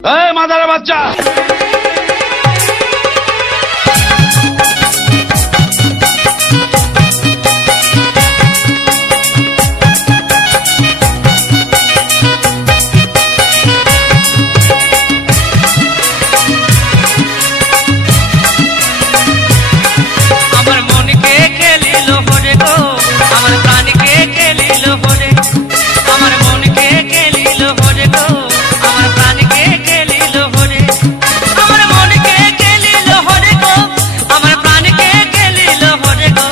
এই মাদারে বাচ্চা আমার মনকে খেলিল ভরে গো আমার প্রাণকে খেলিল ভরে আমার মনকে খেলিল ভরে গো আমার প্রাণকে খেলিল ভরে আমার মনকে খেলিল ভরে গো আমার প্রাণকে খেলিল ভরে গো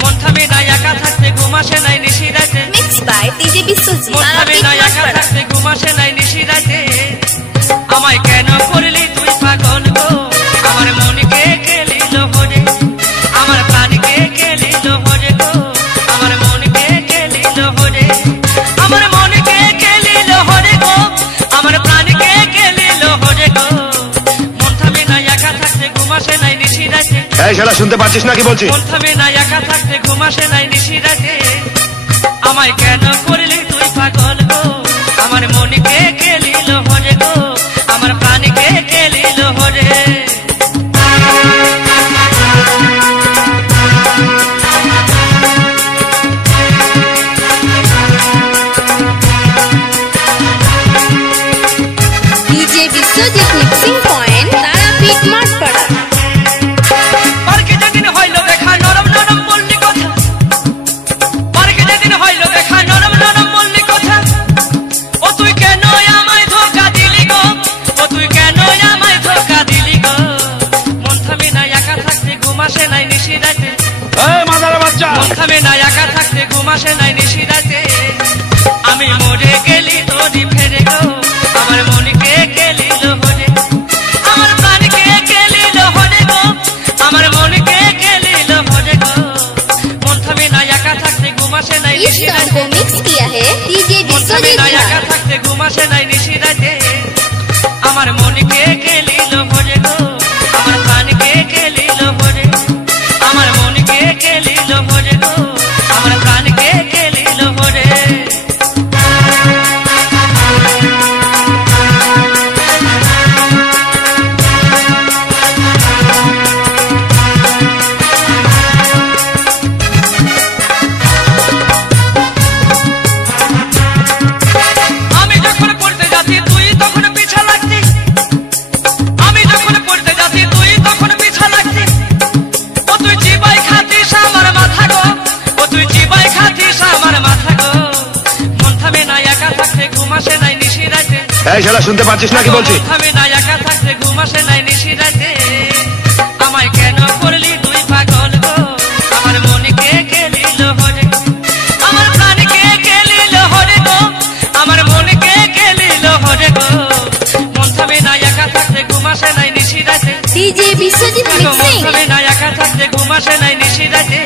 মন থামে না একা থাকতে ঘুম আসে নাই নিশি রাতে Mixed by DJ Biswajit মন থামে না একা থাকতে ঘুম আসে নাই নিশি রাতে আমায় কেন করলি তুই পাগল গো আমার মনকে খেলিল ভরে আমার প্রাণকে খেলিল ভরে গো আমার মনকে খেলিল ভরে আমার মনকে খেলিল ভরে গো আমার প্রাণকে খেলিল ভরে গো মন থামে না একা থাকতে ঘুম আসে নাই নিশি রাতে এই শালা শুনতে পাচ্ছিস না কি বলছি মন থামে না একা থাকতে ঘুম আসে নাই নিশি রাতে আমায় কেন করলি তুই পাগল গো আমার মনকে খেলিল ভরে গো আমার প্রাণকে খেলিল ভরে DJ Biswajit Mixing Point Tarapit Marpara পার্কে যেদিন হইল দেখা নরম নরম বললি কথা পার্কে যেদিন হইল দেখা নরম নরম বললি কথা ও তুই কেন আমায় ধোকা দিলি গো ও তুই কেন আমায় ধোকা দিলি গো মন থামে না একা থাকতে ঘুম আসে নাই নিশি রাতে এই মাদারে বাচ্চা মন থামে না একা থাকতে ঘুম আসে নাই নিশি রাতে আমি মরে গেলি তোরি ফেরে গো আমার মনকে খেলিল ভরে আমার প্রাণকে খেলিল ভরে গো আমার মনকে খেলিল ভরে গো মন থামে না একা থাকতে ঘুম আসে নাই इस নিশি song রাতে को mix किया है DJ মন থামে Biswajit না একা Raj থাকতে ঘুম আসে নাই নিশি রাতে আমার মনকে খেলিল ভরে গো আমার প্রাণকে খেলিল ভরে আমার মনকে খেলিল ভরে গো আমার প্রাণকে খেলিল ভরে আমি যখন পড়তে যাচ্ছি তুই তখন পিছা লাগতি আমি যখন পড়তে যাচ্ছি তুই তখন পিছা লাগতি ও তুই চিবাই খাতিস আমার মাথা গো ও তুই চিবাই খাতিস আমার মাথা গো মন থামে না একা থাকতে ঘুম আসে নাই নিশি রাতে এই শালা শুনতে পাচ্ছিস না কি বলছি মন থামে না একা থাকতে ঘুম আসে নাই নিশি রাতে আমায় কেন করলি তুই পাগল গো আমার মনকে খেলিল ভরে আমার প্রাণকে খেলিল ভরে গো আমার মনকে খেলিল ভরে গো মন থামে না একা থাকতে ঘুম আসে নাই নিশি রাতে DJ Biswajit মন Mixing থামে না একা থাকতে ঘুম আসে নাই নিশি রাতে